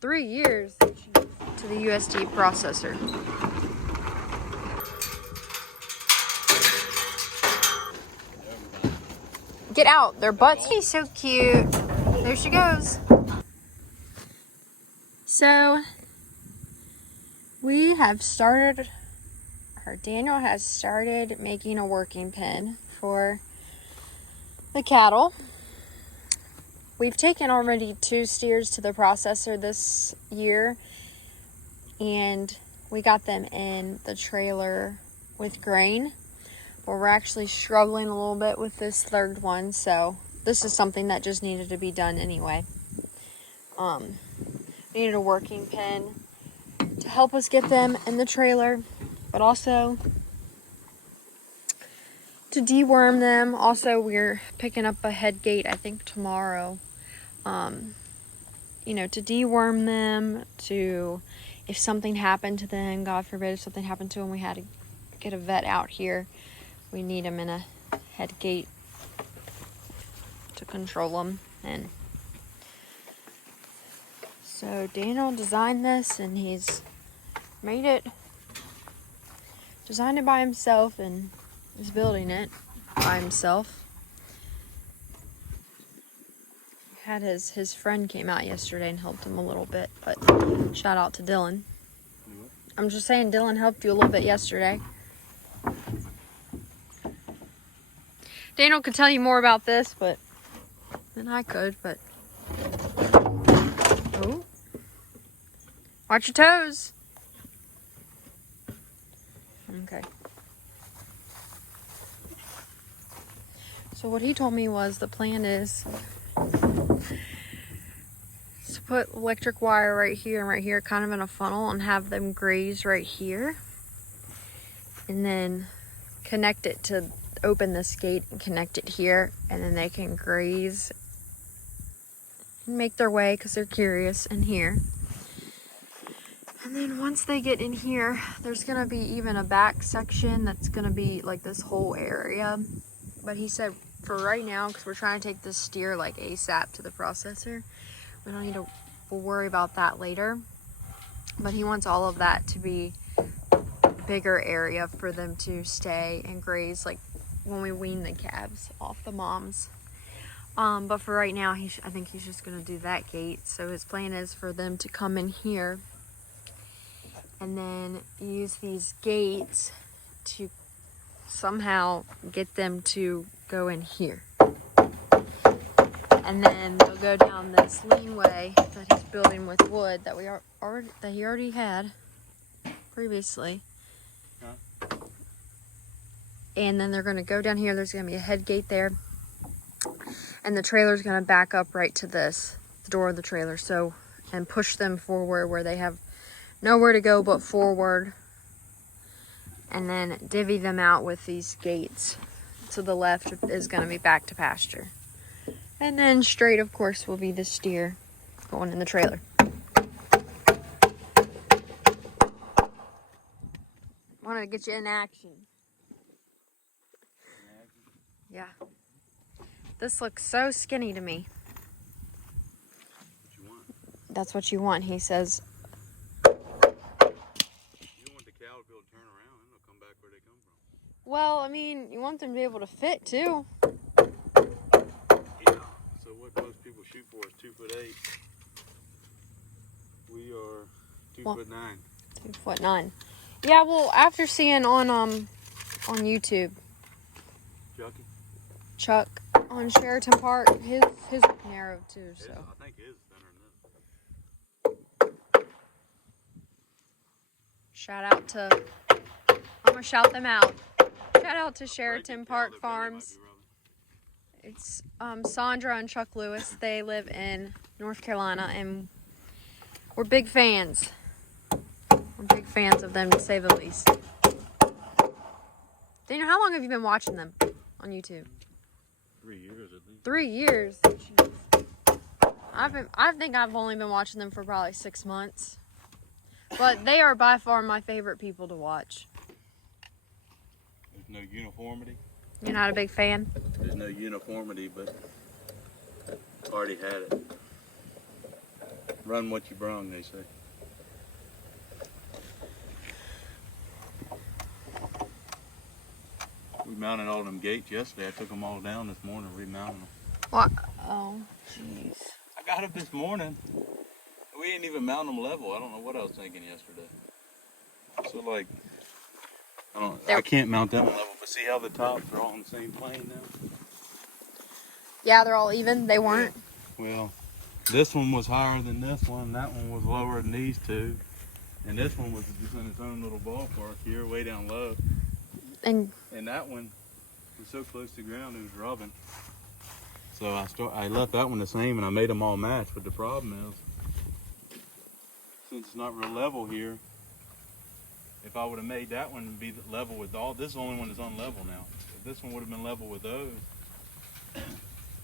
3 years to the USD processor. Get out. Their butts. She's so cute. There she goes. So we have started, or Daniel has started making a working pen for the cattle. We've taken already 2 steers to the processor this year, and we got them in the trailer with grain. But we're actually struggling a little bit with this 3rd one, so this is something that just needed to be done anyway. Needed a working pen to help us get them in the trailer, but also to deworm them. Also, we're picking up a head gate, I think tomorrow. You know, to deworm them, to, if something happened to them, God forbid, if something happened to them, we had to get a vet out here. We need them in a head gate to control them. And so Daniel designed this, and he's designed it by himself, and is building it by himself. Had his friend came out yesterday and helped him a little bit, but shout out to Dylan. I'm just saying, Dylan helped you a little bit yesterday. Daniel could tell you more about this, but than I could, but oh, watch your toes. Okay. So what he told me was the plan is to put electric wire right here and right here, kind of in a funnel, and have them graze right here, and then connect it to open this gate and connect it here, and then they can graze and make their way because they're curious in here. And then once they get in here, there's gonna be even a back section that's gonna be like this whole area. But he said for right now, because we're trying to take this steer like ASAP to the processor, we don't need to worry about that later. But he wants all of that to be a bigger area for them to stay and graze, like when we wean the calves off the moms. But for right now, I think he's just gonna do that gate. So his plan is for them to come in here and then use these gates to somehow get them to go in here. And then they'll go down this leanway that he's building with wood that he already had previously. And then they're going to go down here. There's going to be a head gate there. And the trailer's going to back up right to the door of the trailer. So, and push them forward where they have nowhere to go but forward. And then divvy them out with these gates. To the left is going to be back to pasture. And then straight, of course, will be the steer going in the trailer. Wanted to get you in action. Yeah. This looks so skinny to me. What you want? That's what you want, he says. You don't want the cow to be able to turn around and they'll come back where they come from. Well, I mean, you want them to be able to fit too. Yeah. So what most people shoot for is 2'8". We are 2'9". 2'9". Yeah, well, after seeing on YouTube, Chuck on Sheraton Park, his narrow too. So I think his is thinner than this. shout out to, I'm gonna shout them out. Shout out to Sheraton Park Farms. It's Sandra and Chuck Lewis. They live in North Carolina, and we're big fans. We're big fans of them, to say the least. Daniel, how long have you been watching them on YouTube? 3 years at least. 3 years. I think I've only been watching them for probably 6 months. But they are by far my favorite people to watch. There's no uniformity. You're not a big fan? There's no uniformity, but already had it. Run what you brung, they say. We mounted all them gates yesterday. I took them all down this morning, remounted them. What? Oh, jeez. I got up this morning. We didn't even mount them level. I don't know what I was thinking yesterday. So like, I can't mount them level, but see how the tops are all on the same plane now? Yeah, they're all even. They weren't. Yeah. Well, this one was higher than this one. That one was lower than these two. And this one was just in its own little ballpark here, way down low. And that one was so close to the ground, it was rubbing. So I left that one the same, and I made them all match. But the problem is, since it's not real level here, if I would have made that one be level with all, this is the only one that's unlevel now. If this one would have been level with those,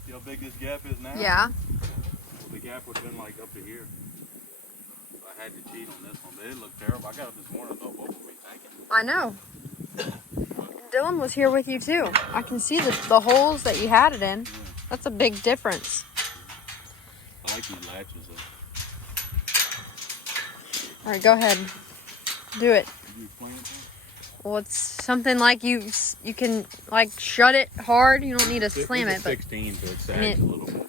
see how big this gap is now? Yeah. Well, the gap would have been like up to here. So I had to cheat on this one, but it looked terrible. I got up this morning and thought, what were we thinking? I know. Dylan was here with you too. I can see the holes that you had it in. Yeah. That's a big difference. I like these latches though. All right, go ahead. Do it. You explain it to me? Well, it's something like you can like shut it hard. You don't need to slam it, but 16, so it sags a little bit.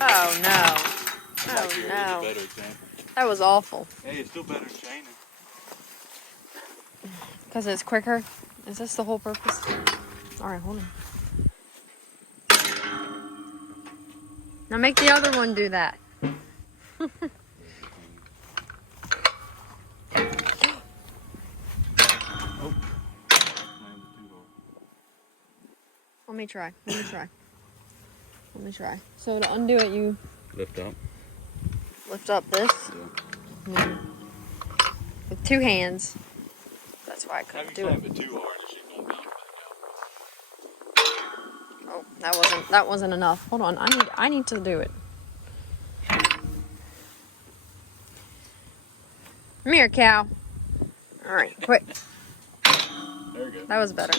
Oh no! Oh no! That was awful. Hey, it's still better chaining. Because it's quicker. Is this the whole purpose? All right, hold on. Now make the other one do that. Let me try. Let me try. So to undo it, you lift up this. Yeah. With two hands. That's why I couldn't do it. If you slam it too hard, it should go back out. Oh, that wasn't enough. Hold on. I need to do it. Come here, cow. All right, quick. There you go. That was better.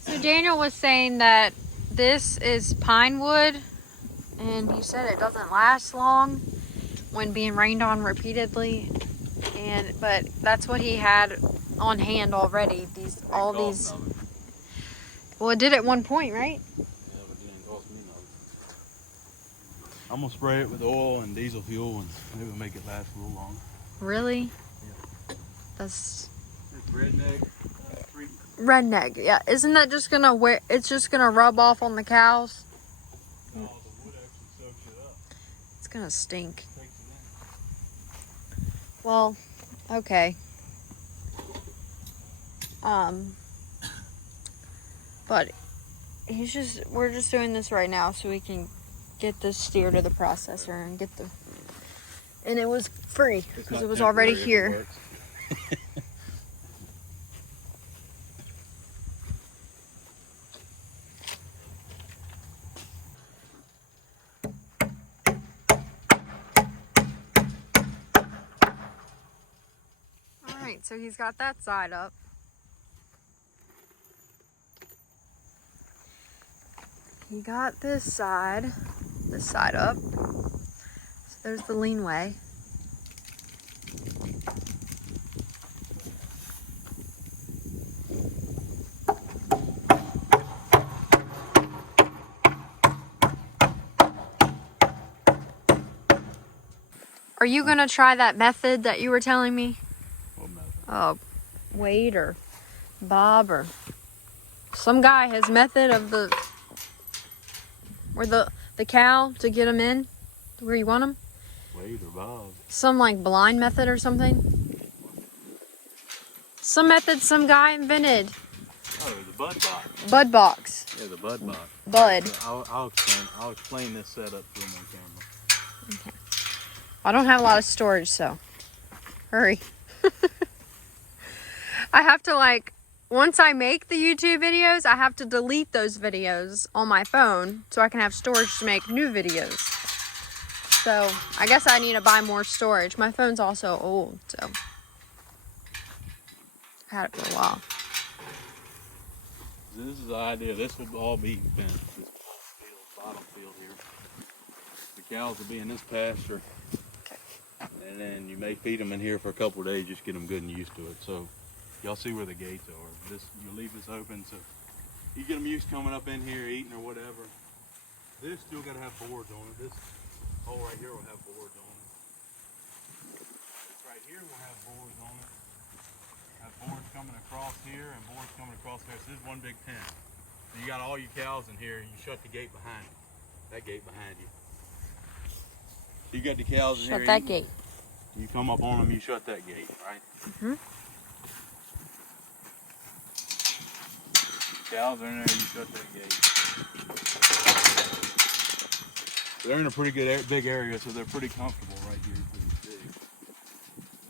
So Daniel was saying that this is pine wood, and he said it doesn't last long when being rained on repeatedly. But that's what he had on hand already. All these. Well, it did at one point, right? Yeah, but it didn't cost me nothing. I'm gonna spray it with oil and diesel fuel, and maybe it'll make it last a little longer. Really? Yeah. That's. It's redneck treatment. Redneck, yeah. Isn't that just gonna it's just gonna rub off on the cows? No, the wood actually soaks it up. It's gonna stink. Takes it in. Well, okay. But we're just doing this right now so we can get this steer to the processor and and it was free because it was already here. Alright, so he's got that side up. He got this side up. So there's the leanway. Are you gonna try that method that you were telling me? What method? Oh, Wade or Bob or some guy, his method of where the cow to get him in where you want him. Wade or Bob? Some like blind method or something. Some method some guy invented. Oh, the bud box. Bud box. Yeah, the bud box. Bud. So I'll explain this setup to him on camera. Okay. I don't have a lot of storage, so hurry. I have to once I make the YouTube videos, I have to delete those videos on my phone so I can have storage to make new videos. So I guess I need to buy more storage. My phone's also old, so I've had it for a while. This is the idea. This will all be finished. cows will be in this pasture. Okay. And then you may feed them in here for a couple of days, just get them good and used to it. So y'all see where the gates are. You leave this open so you get them used to coming up in here, eating or whatever. This still got to have boards on it. This hole right here will have boards on it. This right here will have boards on it. Have boards coming across here and boards coming across there. So this is one big pen. So you got all your cows in here. You shut the gate behind you. That gate behind you. So you got the cows in here. Shut that gate. You come up on them, you shut that gate, right? Mm-hmm. Cows are in there, you shut that gate. They're in a pretty good, big area, so they're pretty comfortable right here. Pretty big.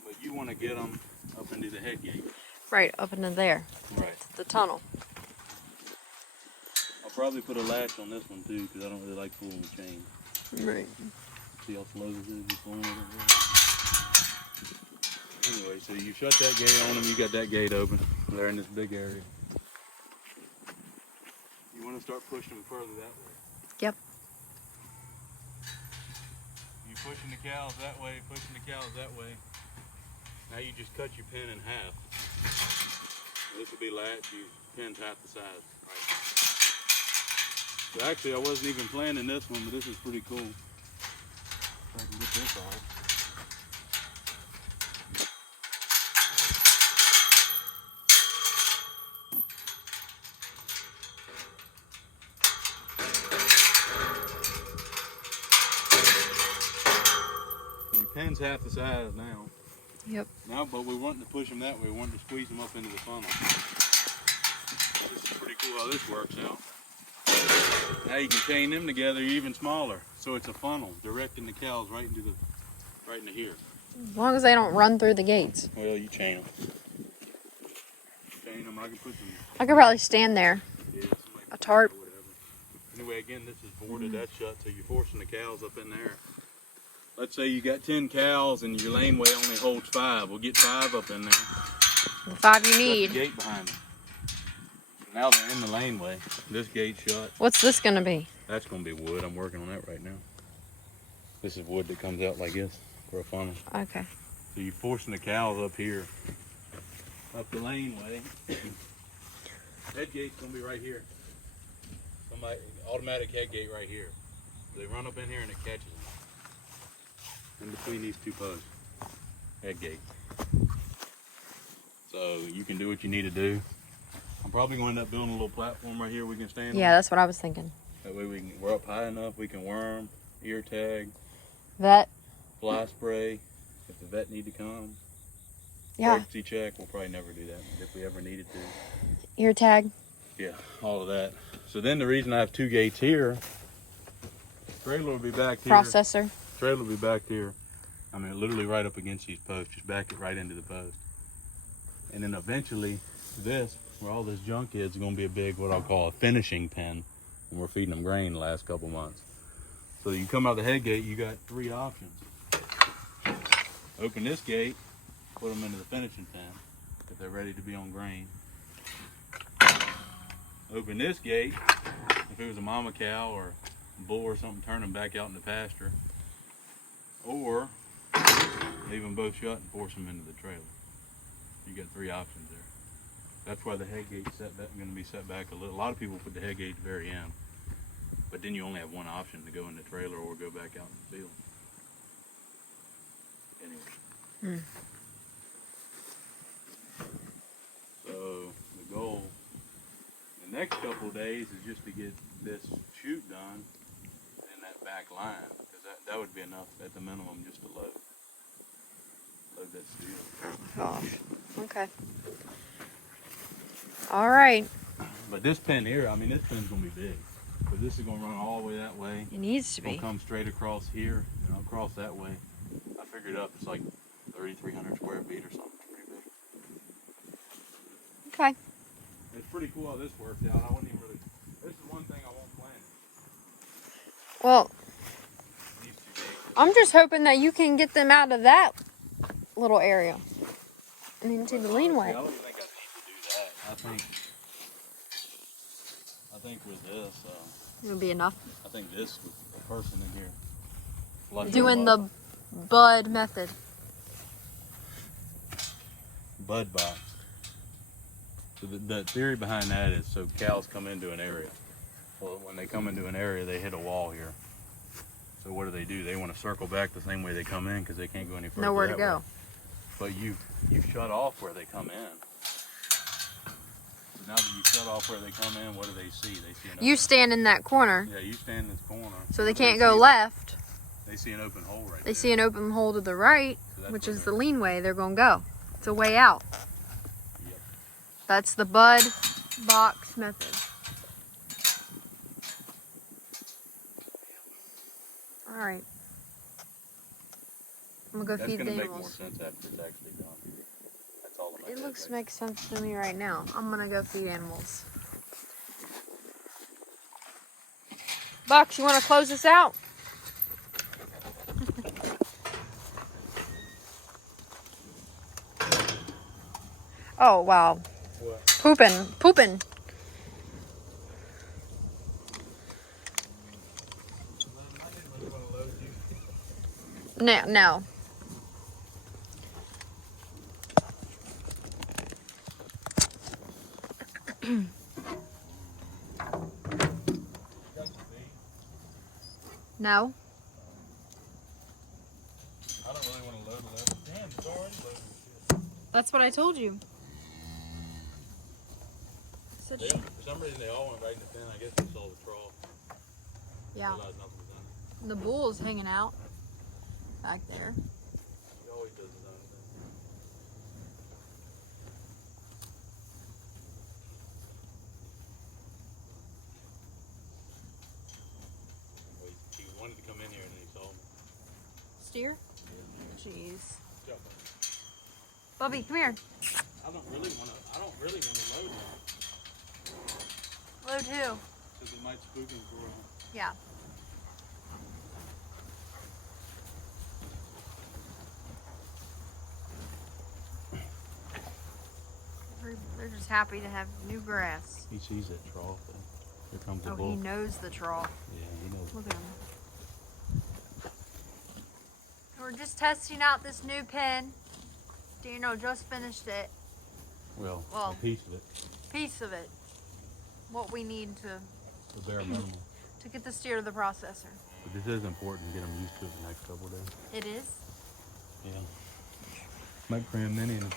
But you want to get them up into the head gate. Right, up into there. Right. The tunnel. I'll probably put a latch on this one too, because I don't really like pulling the chain. Right. See how slow this is? Just pulling it over. Anyway, so you shut that gate on them, you got that gate open. They're in this big area. You want to start pushing them further that way. Yep. You pushing the cows that way, pushing the cows that way. Now you just cut your pen in half. This will be latch, your pen's half the size. Right. So actually I wasn't even planning this one, but this is pretty cool. If I can get this off. Your pen's half the size now. Yep. Now, but we want to push them that way. We want to squeeze them up into the funnel. This is pretty cool how this works out. Now you can chain them together even smaller. So it's a funnel directing the cows right into here. As long as they don't run through the gates. Well, you chain them. Chain them. I can put them. I could probably stand there. Yeah, A tarp. or whatever. Anyway, again, this is boarded. That's shut, so you're forcing the cows up in there. Let's say you got 10 cows and your laneway only holds 5. We'll get 5 up in there. The 5 you Shut need. the gate behind them. Now they're in the laneway. This gate's shut. What's this going to be? That's going to be wood. I'm working on that right now. This is wood that comes out like this for a funnel. Okay. So you're forcing the cows up here, up the laneway. Head gate's going to be right here. Somebody, automatic head gate right here. So they run up in here and it catches them. In between these two posts. Head gate. So you can do what you need to do. I'm probably going to end up building a little platform right here we can stand Yeah, on. that's what I was thinking. That way we're up high enough, we can worm, ear tag, Vet. fly spray, if the vet need to come. Yeah. Pregnancy check, we'll probably never do that if we ever needed to. Ear tag. Yeah, all of that. So then the reason I have 2 gates here, trailer will be back here. Processor. Trailer will be back here. I mean, literally right up against these posts, just back it right into the post. And then eventually this, where all this junk is going to be a big, what I'll call a finishing pen. And we're feeding them grain the last couple months. So you come out the head gate, you got 3 options. Open this gate, put them into the finishing pen if they're ready to be on grain. Open this gate, if it was a mama cow or a bull or something, turn them back out in the pasture. Or leave them both shut and force them into the trailer. You got 3 options there. That's why the head gate's going to be set back a little. A lot of people put the head gate at the very end. But then you only have one option to go in the trailer or go back out in the field. Anyway. So the goal the next couple of days is just to get this chute done and that back line, because that would be enough at the minimum just to load that steel. Gosh. Okay. All right. But this pen here, I mean, this pen's gonna be big. But this is gonna run all the way that way. It needs to It's gonna be. come straight across here and across that way. I figured up it's like 3,300 square feet or something. Pretty big. Okay. It's pretty cool how this worked out. I wouldn't even really. This is one thing I won't plan. Well, These 2 gates. I'm just hoping that you can get them out of that little area and into the laneway. I don't think I need to do that. I think with this, It would be enough. I think this with a person in here Doing the bud method. Bud box. So the theory behind that is so cows come into an area. Well, when they come into an area, they hit a wall here. So what do? They want to circle back the same way they come in because they can't go any further. Nowhere to go. Way. But you shut off where they come in. So now that you shut off where they come in, what do they see? They see You stand in that corner. Yeah, you stand in this corner. So they can't go left. They see an open hole right there. They see an open hole to the right, So which is the lean way they're going to go. It's a way out. Yep. That's the bud box method. All right. I'm going to go feed the animals. That's going to make more sense after it's actually done. That's all It looks makes sense to me right now. I'm going to go feed animals. Bucks, you want to close this out? Oh, wow. What? Pooping. No. No. I don't really want to load it. Damn, it's already loaded. That's what I told you. For some reason, they all went right in the pen. I guess they saw the trough. Yeah. Realized nothing was done. The bull is hanging out back there. He always does his own thing. He wanted to come in here and then he saw me. Steer? Yeah. Jeez. Good job, Bubby, come here. I don't really want to load him. Load who? Because it might spook him for a while. Yeah. They're just happy to have new grass. He sees that trough. Here comes the Oh, bull. he knows the trough. Yeah, he knows. Look at him. We're just testing out this new pen. Daniel just finished it. Well, Well, a piece of it. Piece of it. What we need to The bare minimum. to get the steer to the processor. But this is important to get them used to it the next couple of days. It is? Yeah. Might cram Minnie in.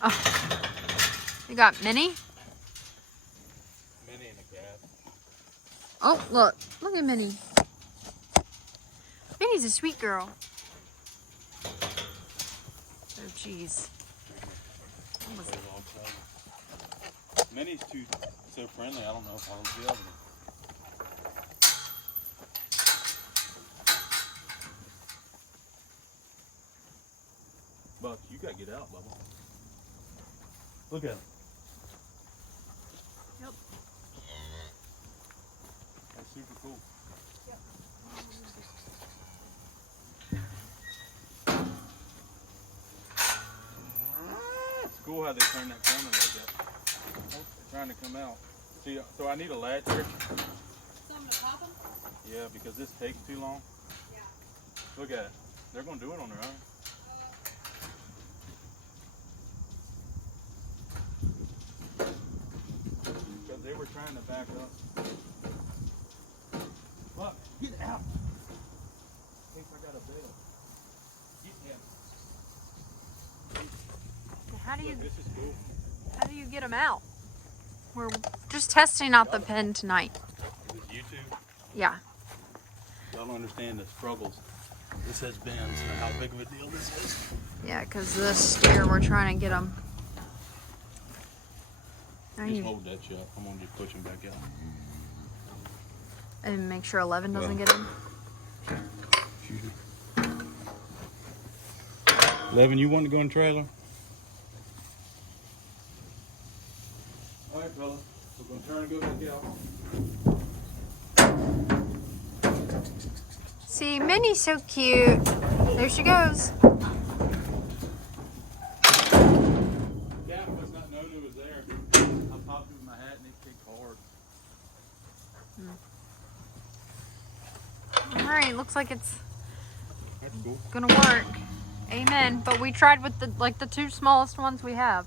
Oh. You got Minnie? Minnie and the cat. Oh, look. Look at Minnie. Minnie's a sweet girl. Oh, jeez. Minnie's so friendly, I don't know if I'll be able to. Buck, you gotta get out, Bubba. Look at him. Yep. That's super cool. Yep. It's cool how they turn that corner like that. They're trying to come out. See, so I need a latch here. Something to pop them? Yeah, because this takes too long. Yeah. Look at it. They're gonna do it on their own. Because they were trying to back up. Look, get out. I think I got a bail. Get him. How do you Look, this is cool. How do you get them out? We're just testing out the pen tonight. Is this YouTube? Yeah. Y'all don't understand the struggles this has been, so how big of a deal this is. Yeah, because this steer, we're trying to get them. Just hold that shut. I'm gonna just push him back out. And make sure 11 doesn't get in. 11, you want to go in the trailer? All right, fella. We're going to turn and go back out. See, Minnie's so cute. There she goes. Yeah, must not known it was there. I popped it with my hat and it kicked hard. All right, looks like it's That's cool. gonna work. Amen. But we tried with the two smallest ones we have.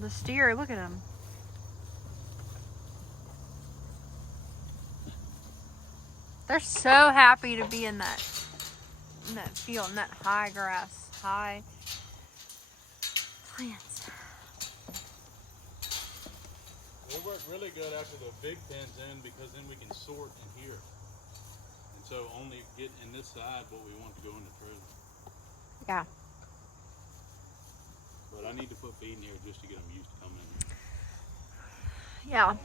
The steer, look at him. They're so happy to be in that field, in that high grass, high plants. They work really good after the big pen's in because then we can sort in here. And so only get in this side what we want to go in the trailer. Yeah. But I need to put feed in here just to get them used to coming in here. Yeah.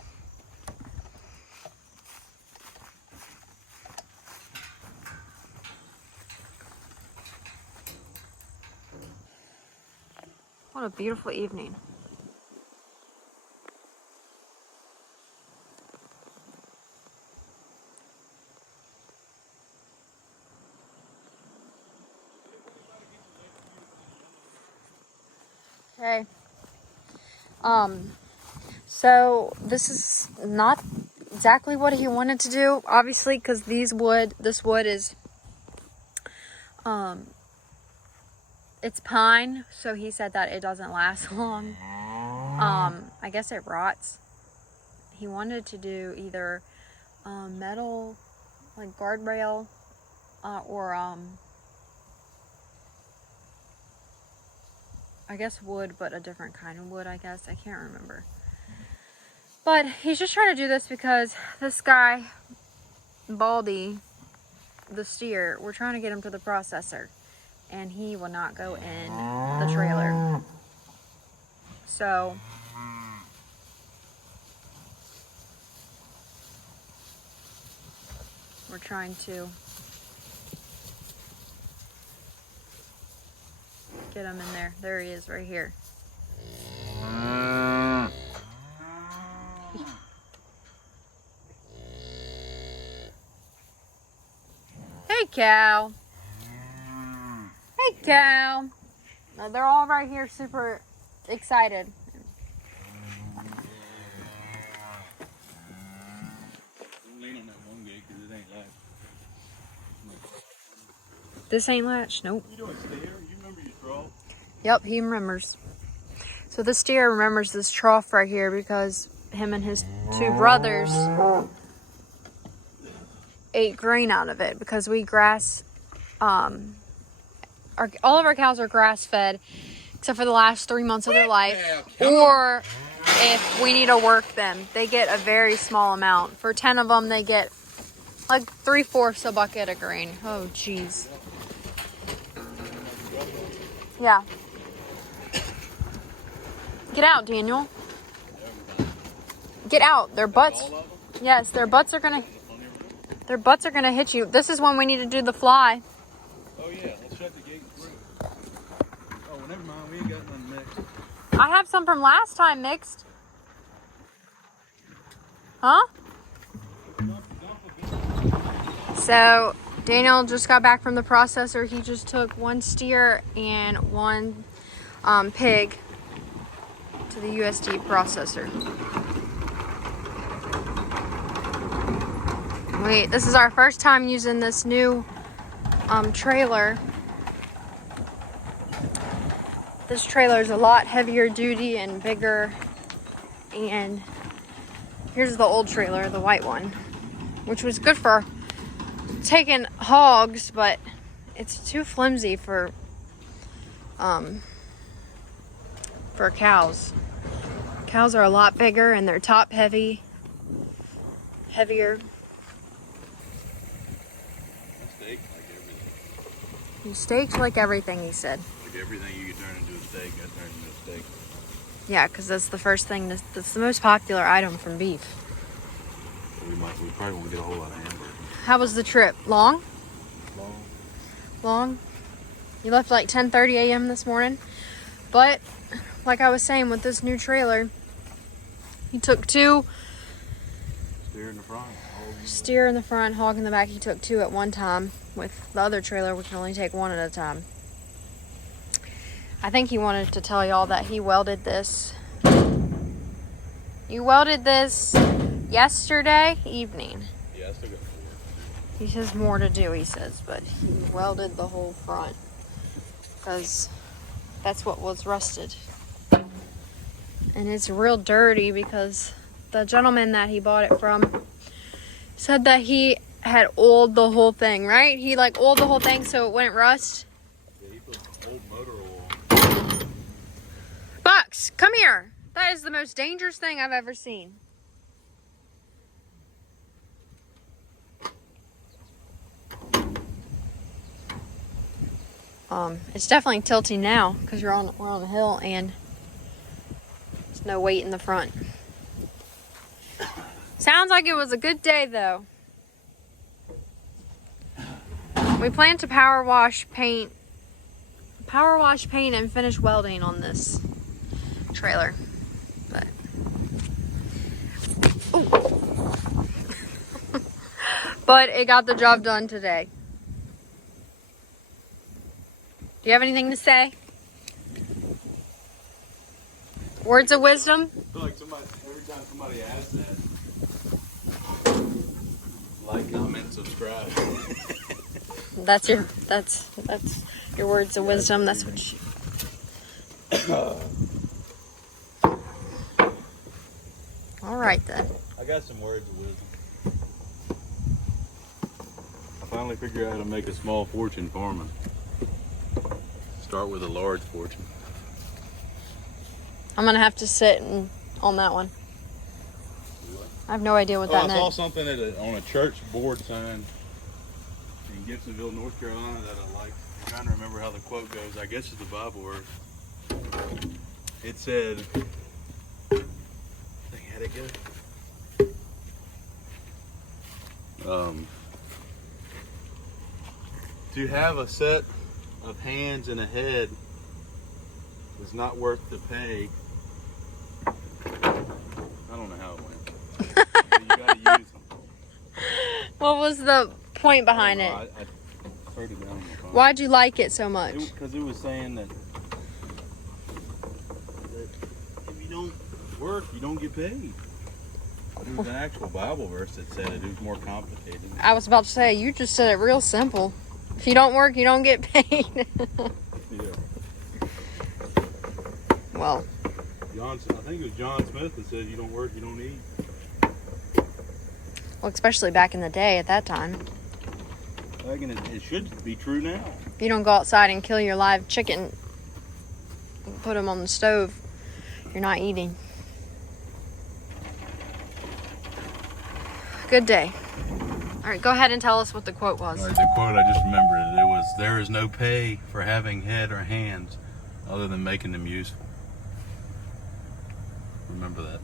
What a beautiful evening. Okay. So this is not exactly what he wanted to do, obviously, because this wood is, it's pine, so he said that it doesn't last long. I guess it rots. He wanted to do either metal, like guardrail, or I guess wood, but a different kind of wood, I guess. I can't remember. But he's just trying to do this because this guy, Baldy, the steer, we're trying to get him to the processor. And he will not go in the trailer. So we're trying to get him in there. There he is, right here. Hey, cow. Hey, cow. No, they're all right here super excited. Don't lean on that one gate because it ain't latched. This ain't latched? Nope. You doing steer? You remember your trough? Yep, he remembers. So the steer remembers this trough right here because him and his two brothers ate grain out of it because we grass, all of our cows are grass fed except for the last 3 months of their life, or if we need to work them, they get a very small amount. For 10 of them, they get like 3/4 a bucket of grain. Oh, jeez. Yeah. Get out, Daniel. Get out. Their butts. Yes, their butts are gonna hit you. This is when we need to do the fly. Oh yeah, let's shut the gate through. Oh, well, never mind. We ain't got none mixed. I have some from last time mixed. Huh? So Daniel just got back from the processor. He just took one steer and one pig to the USD processor. Wait, this is our first time using this new trailer. This trailer is a lot heavier duty and bigger. And here's the old trailer, the white one, which was good for taking hogs, but it's too flimsy for cows. Cows are a lot bigger and they're top heavier. Steak, like everything. Staked like everything, he said. Like everything you can turn into a steak, I turn into a steak. Yeah, because that's the first thing, that's the most popular item from beef. we probably won't get a whole lot of hamburger. How was the trip? Long? Long. Long? You left like 10:30 a.m. this morning. But, like I was saying, with this new trailer, he took 2. Steer in the front. Steer in the front, hog in the back. He took 2 at one time. With the other trailer, we can only take 1 at a time. I think he wanted to tell y'all that he welded this. You welded this yesterday evening. Yeah, I still got 4. He has more to do, he says, but he welded the whole front because that's what was rusted. And it's real dirty because the gentleman that he bought it from said that he had oiled the whole thing, right? He like oiled the whole thing so it wouldn't rust. Yeah, he put old motor oil. Bucks, come here. That is the most dangerous thing I've ever seen. It's definitely tilting now because we're on a hill and there's no weight in the front. Sounds like it was a good day though. We plan to power wash, paint, and finish welding on this trailer. But but it got the job done today. Do you have anything to say? Words of wisdom? I feel like every time somebody asks that, like, comment, subscribe. That's your words of wisdom. That's what you... All right then. I got some words of wisdom. I finally figured out how to make a small fortune farming. Start with a large fortune. I'm gonna have to sit on that one. I have no idea what that I meant. saw something on a church board sign in Gibsonville, North Carolina that I liked. I'm trying to remember how the quote goes. I guess it's a Bible word. It said, I think how'd it go? To have a set of hands and a head is not worth the pay. I don't know how it went. But you gotta use them. What was the point behind it? I wrote it down on my phone. Why'd you like it so much? Because it was saying that if you don't work, you don't get paid. There was an actual Bible verse that said it. It was more complicated. I was about to say, you just said it real simple. If you don't work, you don't get paid. Yeah. Well, I think it was John Smith that said, you don't work, you don't eat. well, especially back in the day at that time. I reckon it should be true now. If you don't go outside and kill your live chicken and put them on the stove, you're not eating. Good day. All right, go ahead and tell us what the quote was. All right, the quote, I just remembered it. It was, there is no pay for having head or hands other than making them useful. Remember that.